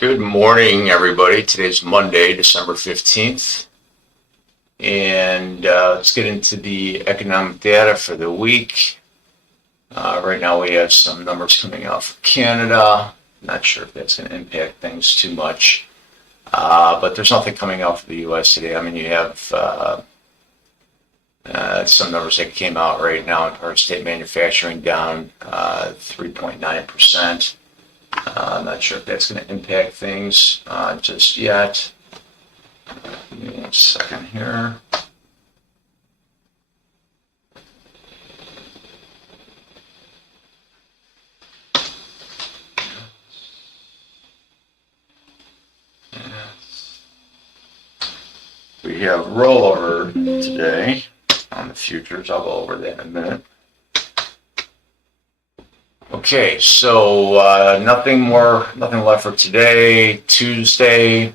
Good morning, everybody. Today's Monday, December 15th. And let's get into the economic data for the week. Right now we have some numbers coming out from Canada. Not sure if that's going to impact things too much. But there's nothing coming out for the U.S. today. I mean, you have some numbers that came out right now. Our state manufacturing down 3.9%. I'm not sure if that's going to impact things just yet. Give me 1 second here. We have rollover today on the futures. I'll go over that in a minute. Okay, so nothing left for today. Tuesday.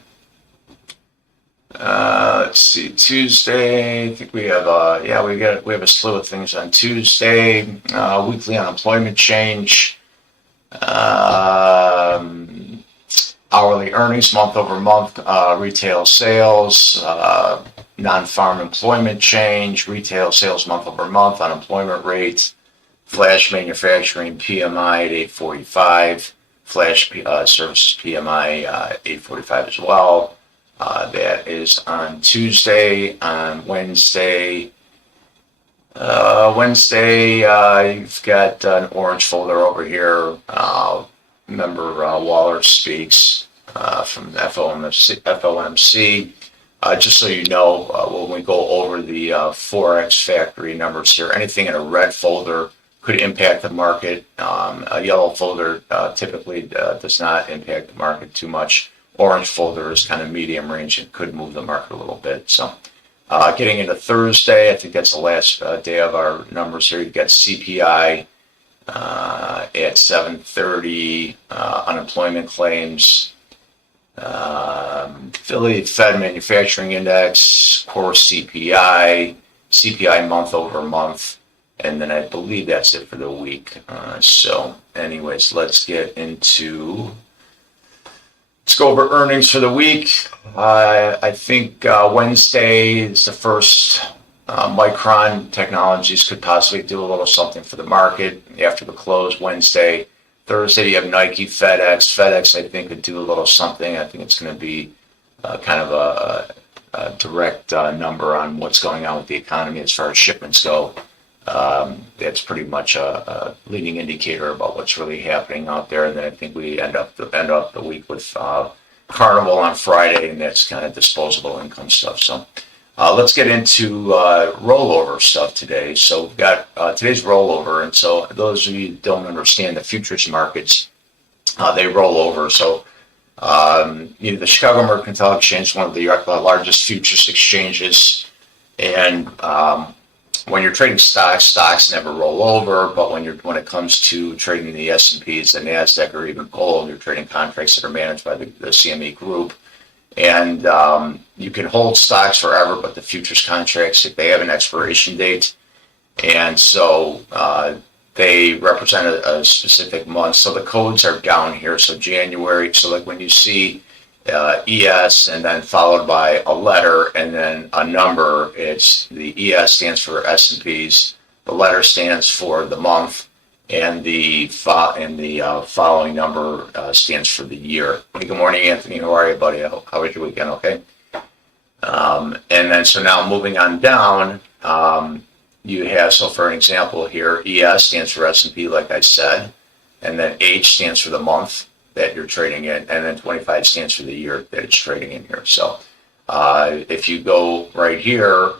Let's see. Tuesday. I think we have we have a slew of things on Tuesday. Weekly unemployment change. Hourly earnings month over month. Retail sales. Non-farm employment change. Retail sales month over month. Unemployment rate. Flash manufacturing PMI at 845, flash services PMI 845 as well. That is on Tuesday. On Wednesday, you've got an orange folder over here. Member Waller speaks from FOMC. Just so you know, when we go over the Forex factory numbers here, anything in a red folder could impact the market. A yellow folder typically does not impact the market too much. Orange folder is kind of medium range and could move the market a little bit. So getting into Thursday, I think that's the last day of our numbers here. You've got CPI at 7:30, unemployment claims, Philly Fed Manufacturing Index, core CPI, CPI month over month. And then I believe that's it for the week. So anyways, let's go over earnings for the week. I think Wednesday is the first. Micron Technologies could possibly do a little something for the market after the close Wednesday. Thursday, you have Nike, FedEx. FedEx, I think, could do a little something. I think it's going to be kind of a direct number on what's going on with the economy as far as shipments go. That's pretty much a leading indicator about what's really happening out there. And then I think we end up the week with Carnival on Friday, and that's kind of disposable income stuff. So let's get into rollover stuff today. So we've got today's rollover, and so those of you who don't understand the futures markets, they roll over. So the Chicago Mercantile Exchange, one of the largest futures exchanges, and when you're trading stocks never roll over. But when it comes to trading the S&Ps, the NASDAQ, or even gold, you're trading contracts that are managed by the CME group. And you can hold stocks forever, but the futures contracts, they have an expiration date. And so they represent a specific month. So the codes are down here. So January, so like when you see ES and then followed by a letter and then a number, it's the ES stands for S&Ps, the letter stands for the month, and the following number stands for the year. Good morning, Anthony. How are you, buddy? How was your weekend? Okay. And then so now moving on down, you have, so for an example here, ES stands for S&P, like I said, and then H stands for the month that you're trading in, and then 25 stands for the year that it's trading in here. So if you go right here,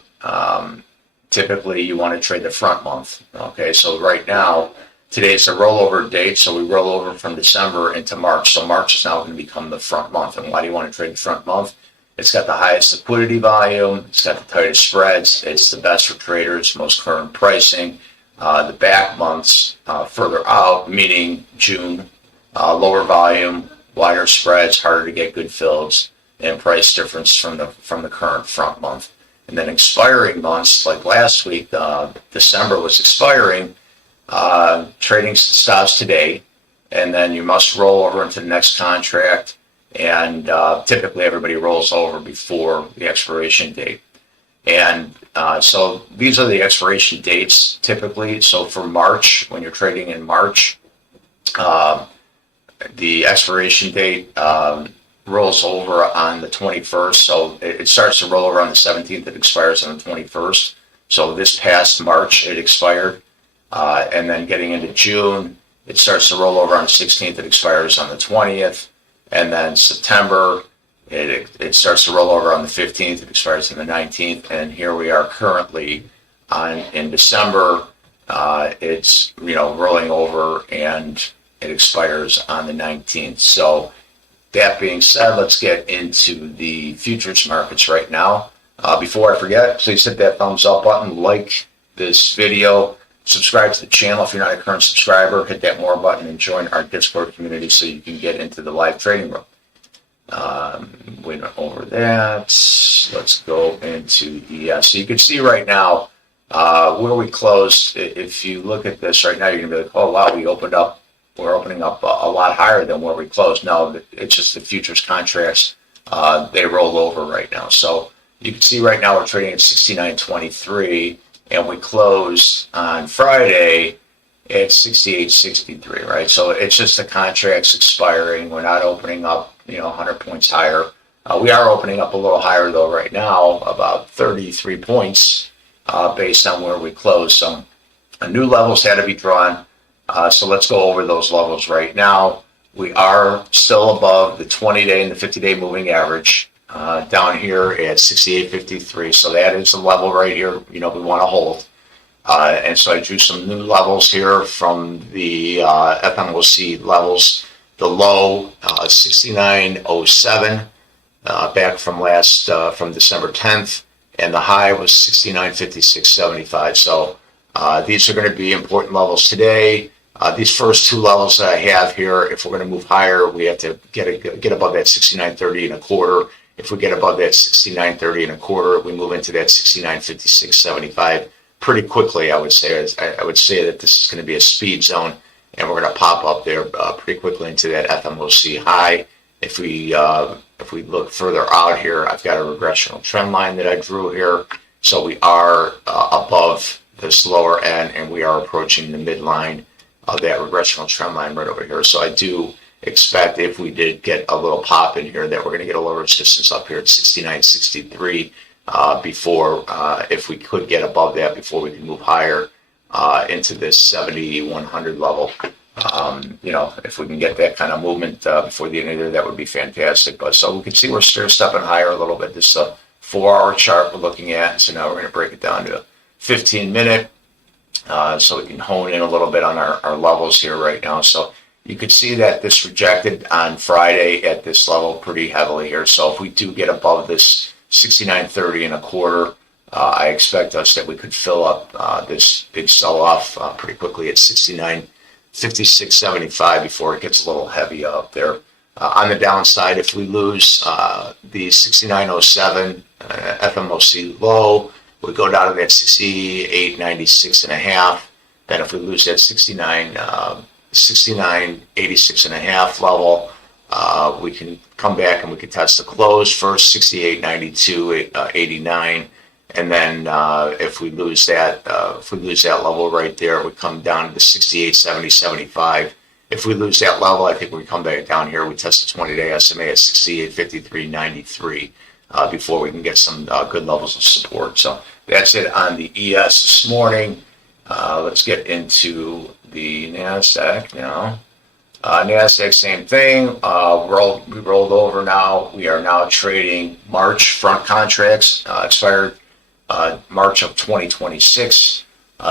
typically you want to trade the front month. Okay, so right now, today's a rollover date, so we roll over from December into March. So March is now going to become the front month. And why do you want to trade the front month? It's got the highest liquidity volume, it's got the tightest spreads, it's the best for traders, most current pricing. The back months further out, meaning June, lower volume, wider spreads, harder to get good fills, and price difference from the current front month. And then expiring months, like last week, December was expiring. Trading stops today, and then you must roll over into the next contract. and typically everybody rolls over before the expiration date. And so these are the expiration dates typically. So for March, when you're trading in March, the expiration date rolls over on the 21st. So it starts to roll over on the 17th. It expires on the 21st. So this past March, it expired. And then getting into June, it starts to roll over on the 16th. It expires on the 20th. And then September, it starts to roll over on the 15th. It expires on the 19th. And here we are currently in December. It's rolling over and it expires on the 19th. So that being said, let's get into the futures markets right now. Before I forget, please hit that thumbs up button, like this video, subscribe to the channel if you're not a current subscriber, hit that more button and join our Discord community so you can get into the live trading room. Went over that. Let's go into ES. So you can see right now where we closed. If you look at this right now, you're gonna be like, oh wow, we're opening up a lot higher than where we closed. No, it's just the futures contracts, they roll over right now. So you can see right now we're trading at 69.23 and we closed on Friday at 68.63, right? So it's just the contracts expiring. We're not opening up, 100 points higher. We are opening up a little higher though right now, about 33 points based on where we closed. So new levels had to be drawn. So let's go over those levels right now. We are still above the 20-day and the 50-day moving average down here at 68.53. So that is the level right here, we want to hold. And so I drew some new levels here from the FMOC levels. The low 69.07 back from from December 10th, and the high was 69.5675. So these are going to be important levels today. These first two levels that I have here, if we're going to move higher, we have to get above that 69.30 and a quarter. If we get above that 69.30 and a quarter, we move into that 69.5675 pretty quickly. I would say that this is going to be a speed zone, and we're going to pop up there pretty quickly into that FMOC high. If we look further out here, I've got a regressional trend line that I drew here. So we are above this lower end, and we are approaching the midline of that regressional trend line right over here. So I do expect if we did get a little pop in here that we're going to get a lower resistance up here at 69.63 before, if we could get above that before we can move higher into this 7100 level. If we can get that kind of movement before the end of the year, that would be fantastic. But so we can see we're still stepping higher a little bit. This is a 4-hour chart we're looking at. So now we're going to break it down to a 15-minute. So we can hone in a little bit on our levels here right now. So you could see that this rejected on Friday at this level pretty heavily here. So if we do get above this 69.30 and a quarter, I expect that we could fill up this big sell-off pretty quickly at 69.5675 before it gets a little heavy up there. On the downside, if we lose the 69.07 FMOC low, we go down to that 68.96 and a half. Then if we lose that 69.86 and a half level, we can come back and we can test the close first, 68.92.89, and then if we lose that level right there, we come down to the 68.70.75. If we lose that level, I think we come back down here. We test the 20-day SMA at 68.53.93 before we can get some good levels of support. So that's it on the ES this morning. Let's get into the NASDAQ now. NASDAQ, same thing. We rolled over now. We are now trading March front contracts, expired March of 2026.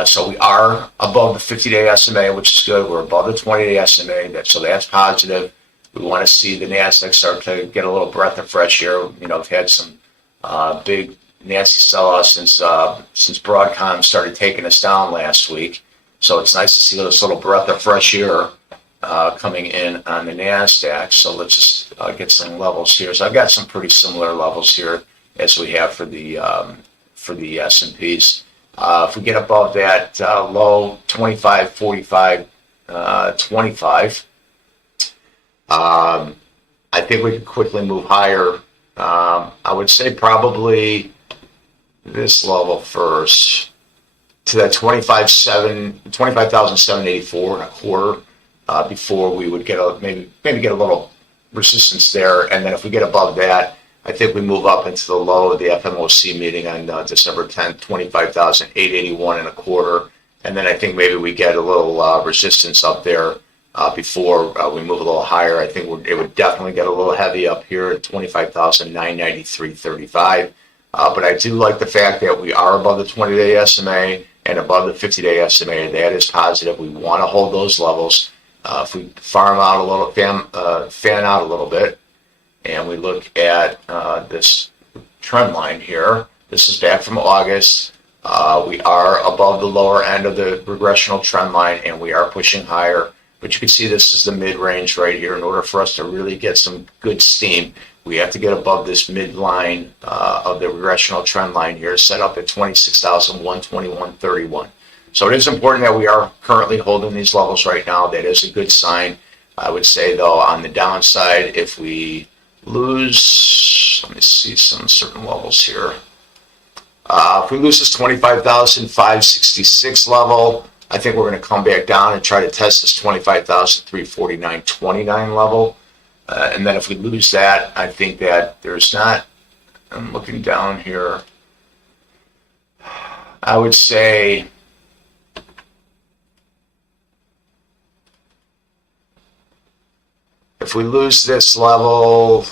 So we are above the 50-day SMA, which is good. We're above the 20-day SMA, so that's positive. We want to see the NASDAQ start to get a little breath of fresh air. We've had some big nasty sell-offs since Broadcom started taking us down last week. So it's nice to see this little breath of fresh air coming in on the NASDAQ. So let's just get some levels here. So I've got some pretty similar levels here as we have for the S&Ps. If we get above that low 25.45, 25, I think we could quickly move higher. I would say probably this level first to that 25,784 and a quarter before we would get maybe get a little resistance there. And then if we get above that, I think we move up into the low of the FMOC meeting on December 10th, 25,881 and a quarter. And then I think maybe we get a little resistance up there before we move a little higher. I think it would definitely get a little heavy up here at 25,993.35. But I do like the fact that we are above the 20-day SMA and above the 50-day SMA. That is positive. We want to hold those levels. If we farm out a little, fan out a little bit, and we look at this trend line here, this is back from August. We are above the lower end of the regressional trend line, and we are pushing higher. But you can see this is the mid-range right here. In order for us to really get some good steam, we have to get above this midline of the regressional trend line here, set up at 26,121.31. So it is important that we are currently holding these levels right now. That is a good sign. I would say, though, on the downside, if we lose, let me see some certain levels here. If we lose this 25,566 level, I think we're going to come back down and try to test this 25,349.29 level. And then if we lose that, I think that there's not, I'm looking down here, I would say if we lose this level,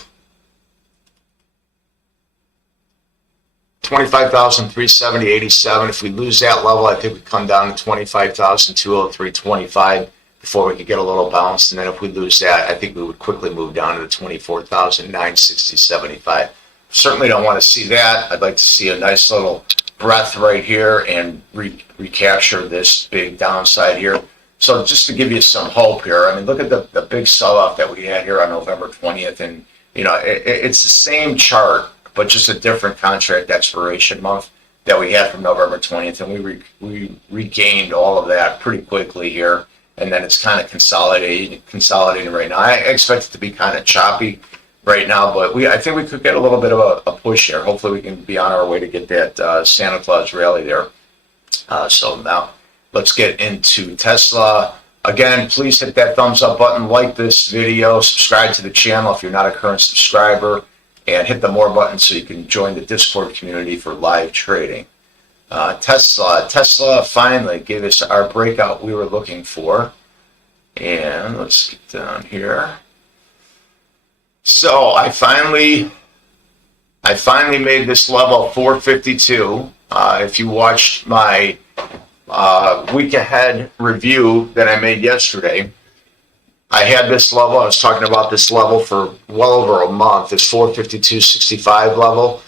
25,370.87, if we lose that level, I think we come down to 25,203.25 before we could get a little bounce. And then if we lose that, I think we would quickly move down to the 24,960.75. Certainly don't want to see that. I'd like to see a nice little breath right here and recapture this big downside here. So just to give you some hope here, I mean, look at the big sell-off that we had here on November 20th. And, you know, it's the same chart, but just a different contract expiration month that we had from November 20th. And we regained all of that pretty quickly here. And then it's kind of consolidating right now. I expect it to be kind of choppy right now, but I think we could get a little bit of a push here. Hopefully we can be on our way to get that Santa Claus rally there. So now let's get into Tesla. Again, please hit that thumbs up button, like this video, subscribe to the channel if you're not a current subscriber, and hit the more button so you can join the Discord community for live trading. Tesla finally gave us our breakout we were looking for. And let's get down here. So I finally made this level 452. If you watched my week ahead review that I made yesterday, I had this level. I was talking about this level for well over a month. This 452.65 level.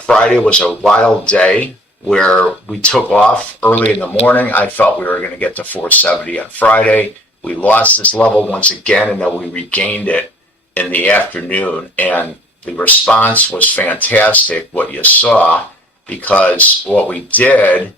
Friday was a wild day where we took off early in the morning. I thought we were going to get to 470 on Friday. We lost this level once again, and then we regained it in the afternoon. And the response was fantastic, what you saw, because what we did,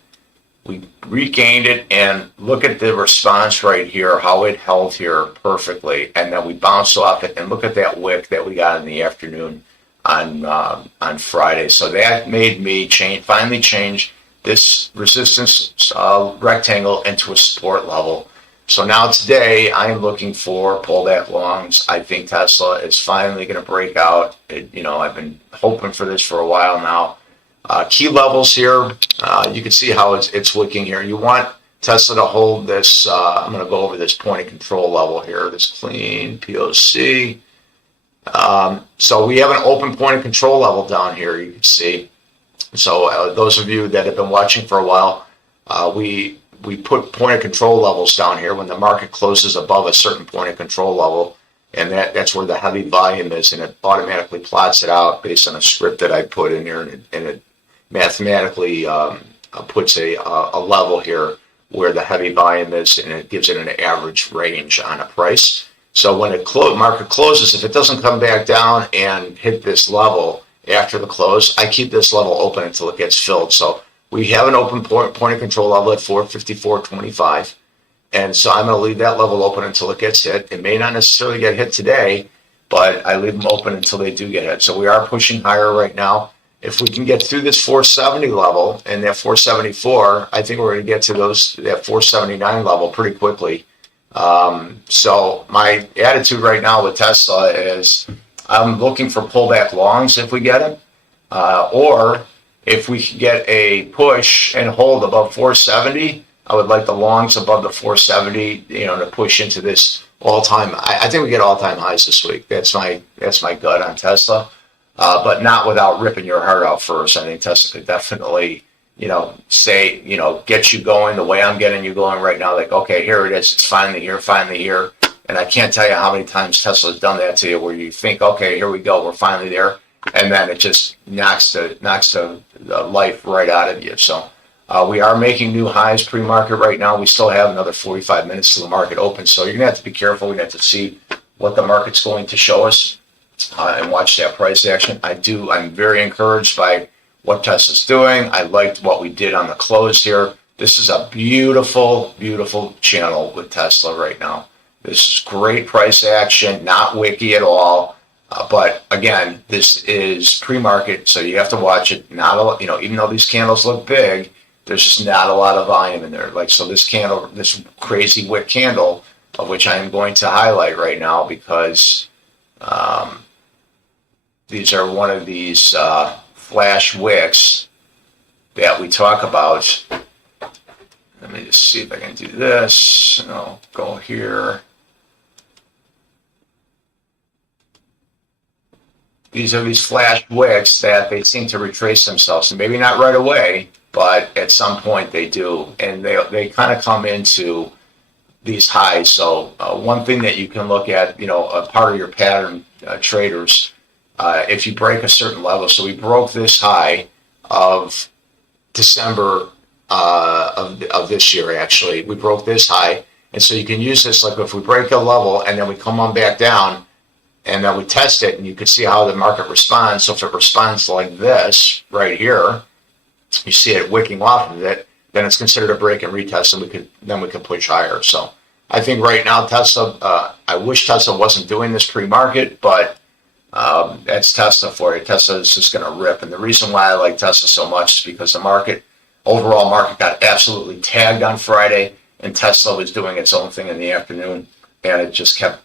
we regained it, and look at the response right here, how it held here perfectly. And then we bounced off it, and look at that wick that we got in the afternoon on Friday. So that made me finally change this resistance rectangle into a support level. So now today I am looking for pullback longs. I think Tesla is finally going to break out. I've been hoping for this for a while now. Key levels here, you can see how it's wicking here. You want Tesla to hold this. I'm going to go over this point of control level here, this clean POC. So we have an open point of control level down here, you can see. So those of you that have been watching for a while, we put point of control levels down here when the market closes above a certain point of control level, and that's where the heavy volume is, and it automatically plots it out based on a script that I put in here, and it mathematically puts a level here where the heavy volume is, and it gives it an average range on a price. So when the market closes, if it doesn't come back down and hit this level after the close, I keep this level open until it gets filled. So we have an open point of control level at 454.25. And so I'm going to leave that level open until it gets hit. It may not necessarily get hit today, but I leave them open until they do get hit. So we are pushing higher right now. If we can get through this 470 level and that 474, I think we're going to get to that 479 level pretty quickly. So my attitude right now with Tesla is I'm looking for pullback longs if we get them, or if we can get a push and hold above 470, I would like the longs above the 470, to push into this all-time. I think we get all-time highs this week. That's my gut on Tesla, but not without ripping your heart out first. I think Tesla could definitely, get you going the way I'm getting you going right now. Like, okay, here it is. It's finally here. And I can't tell you how many times Tesla's done that to you, where you think, okay, here we go, we're finally there, and then it just knocks the life right out of you. So we are making new highs pre-market right now. We still have another 45 minutes till the market opens, so you're gonna have to be careful. We're gonna have to see what the market's going to show us and watch that price action. I'm very encouraged by what Tesla's doing. I liked what we did on the close here. This is a beautiful, beautiful channel with Tesla right now. This is great price action, not wicky at all. But again, this is pre-market, so you have to watch it. Not a lot, even though these candles look big, there's just not a lot of volume in there. So this candle, this crazy wick candle, of which I am going to highlight right now because these are one of these flash wicks that we talk about. Let me just see if I can do this. I'll go here. These are these flash wicks that they seem to retrace themselves, and maybe not right away, but at some point they do, and they kind of come into these highs. So one thing that you can look at, a part of your pattern traders, if you break a certain level. So we broke this high of December of this year. Actually, we broke this high, and so you can use this like if we break a level and then we come on back down. And then we test it, and you can see how the market responds. So if it responds like this right here, you see it wicking off of it, then it's considered a break and retest, and we can push higher. So I think right now Tesla, I wish Tesla wasn't doing this pre-market, but that's Tesla for you. Tesla is just going to rip, and the reason why I like Tesla so much is because the overall market got absolutely tagged on Friday, and Tesla was doing its own thing in the afternoon. And it just kept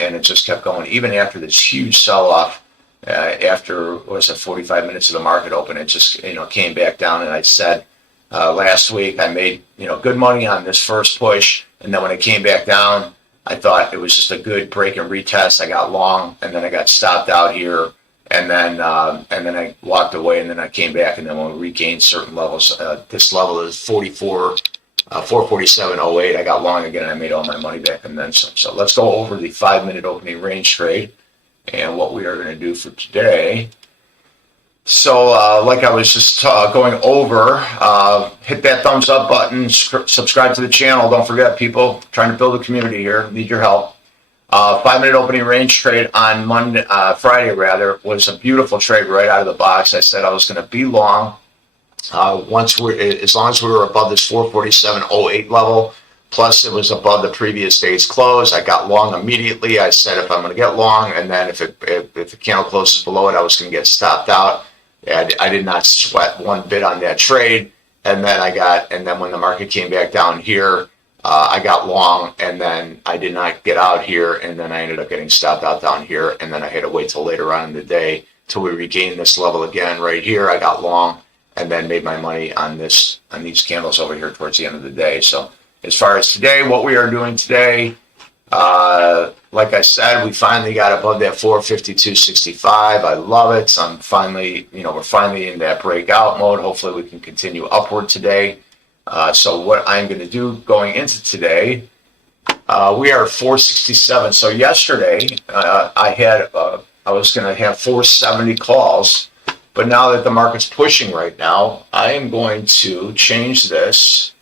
going, even after this huge sell-off. After 45 minutes of the market open, it just came back down. And I said last week I made good money on this first push, and then when it came back down, I thought it was just a good break and retest. I got long, and then I got stopped out here, and then I walked away, and then I came back, and then when we regained certain levels, this level is 447.08. I got long again, and I made all my money back and then some. So let's go over the 5-minute opening range trade and what we are going to do for today. So like I was just going over, hit that thumbs up button, subscribe to the channel. Don't forget, people, trying to build a community here, need your help. 5-minute opening range trade on Friday was a beautiful trade right out of the box. I said I was going to be long. As long as we were above this 447.08 level, plus it was above the previous day's close, I got long immediately. I said if I'm going to get long, and then if the candle closes below it, I was going to get stopped out. I did not sweat one bit on that trade, and then when the market came back down here, I got long, and then I did not get out here, and then I ended up getting stopped out down here, and then I had to wait till later on in the day till we regained this level again right here. I got long, and then made my money on these candles over here towards the end of the day. So as far as today, what we are doing today, like I said, we finally got above that 452.65. I love it. I'm finally, we're finally in that breakout mode. Hopefully we can continue upward today. So what I'm going to do going into today, we are at 467. So yesterday I was going to have 470 calls. But now that the market's pushing right now, I am going to change this.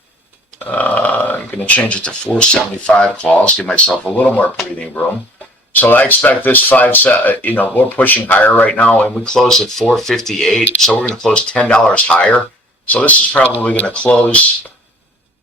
I'm going to change it to 475 calls, give myself a little more breathing room. So I expect this we're pushing higher right now, and we close at 458. So we're going to close $10 higher. So this is probably going to close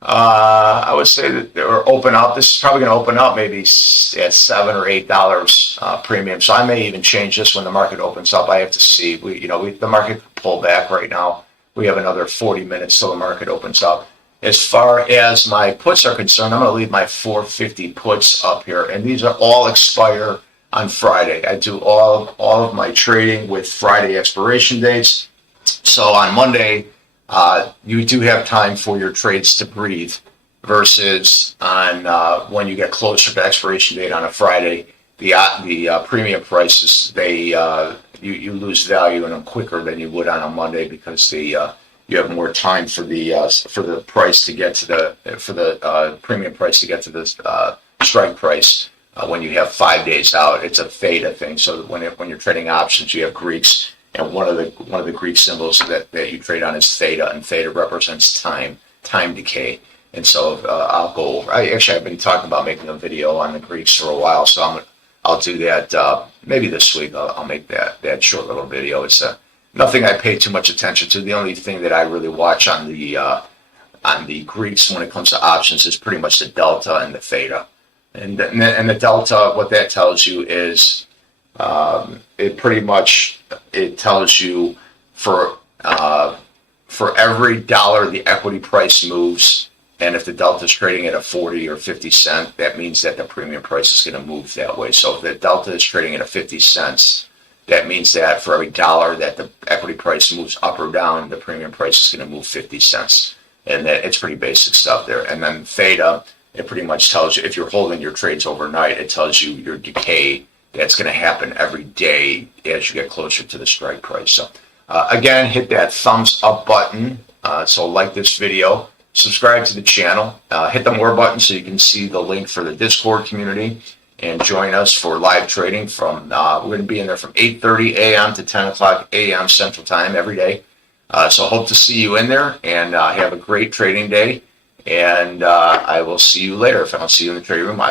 I would say that they're open up. This is probably going to open up maybe at $7 or $8 premium. So I may even change this when the market opens up. I have to see. The market could pull back right now. We have another 40 minutes till the market opens up. As far as my puts are concerned, I'm going to leave my 450 puts up here, and these are all expire on Friday. I do all of my trading with Friday expiration dates. So on Monday, you do have time for your trades to breathe, versus on when you get closer to expiration date on a Friday, the premium prices, you lose value in them quicker than you would on a Monday, because you have more time for the price to get to the premium price to get to the strike price. When you have 5 days out, it's a theta thing. So when you're trading options, you have Greeks, and one of the Greek symbols that you trade on is theta, and theta represents time decay. And so I'll go over. I've been talking about making a video on the Greeks for a while, so I'll do that maybe this week. I'll make that short little video. It's nothing I pay too much attention to. The only thing that I really watch on the Greeks when it comes to options is pretty much the delta and the theta. And the delta, what that tells you is it tells you for every dollar the equity price moves, and if the delta is trading at a 40 or 50 cent, that means that the premium price is going to move that way. So if the delta is trading at a 50 cents, that means that for every dollar that the equity price moves up or down, the premium price is going to move 50 cents. And that it's pretty basic stuff there. And then theta, it pretty much tells you, if you're holding your trades overnight, it tells you your decay that's going to happen every day as you get closer to the strike price. So again, hit that thumbs up button. So like this video, subscribe to the channel, hit the more button so you can see the link for the Discord community, and join us for live trading from, we're going to be in there from 8:30 a.m. to 10 o'clock a.m. Central Time every day. So hope to see you in there, and have a great trading day. And I will see you later. If I don't see you in the trading room, I will